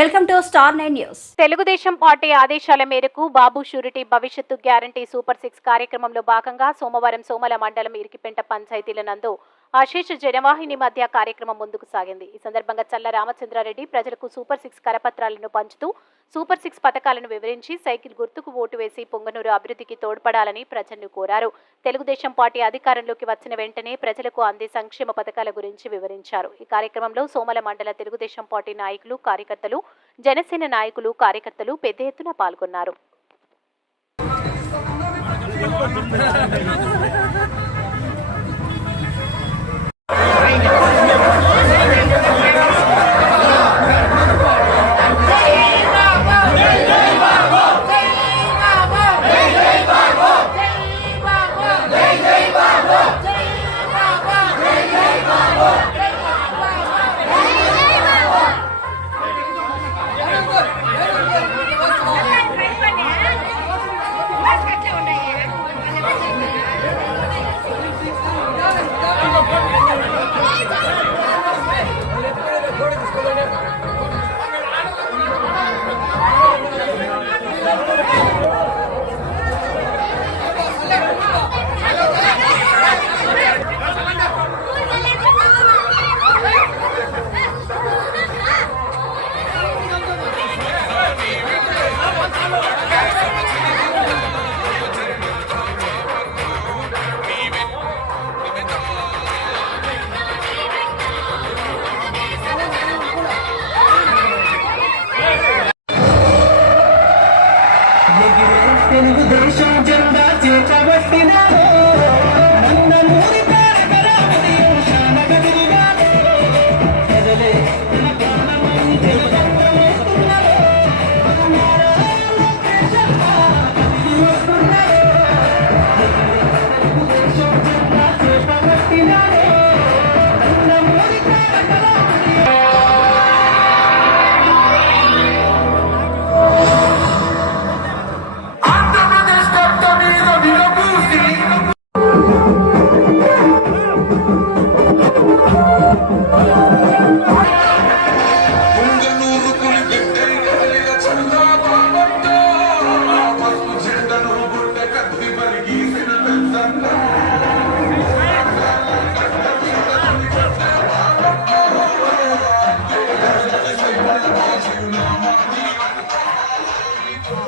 Welcome to star 9 news. Telugu Desam party ఆదేశాల మేరకు బాబు surety భవిష్యత్తు గ్యారంటీ సూపర్ 6 కార్యక్రమంలో భాగంగా సోమవారం సోమల మండలం ఇరికిపెంట పంచాయతీల నందు ఆశీష్ జనవాహిని మధ్య కార్యక్రమం ముందుకు సాగింది. ఈ సందర్భంగా చల్ల రామచంద్రారెడ్డి ప్రజలకు సూపర్ 6 కరపత్రాలను పంచుతూ సూపర్ 6 పథకాలను వివరించి సైకిల్ గుర్తుకు ఓటు వేసి పొంగనూరు అభివృద్ధికి తోడ్పడాలని ప్రజలను కోరారు. తెలుగుదేశం పార్టీ అధికారంలోకి వచ్చిన వెంటనే ప్రజలకు అందే సంక్షేమ పథకాల గురించి వివరించారు. ఈ కార్యక్రమంలో సోమల మండల తెలుగుదేశం పార్టీ నాయకులు, కార్యకర్తలు, జనసేన నాయకులు, కార్యకర్తలు పెద్ద ఎత్తున పాల్గొన్నారు.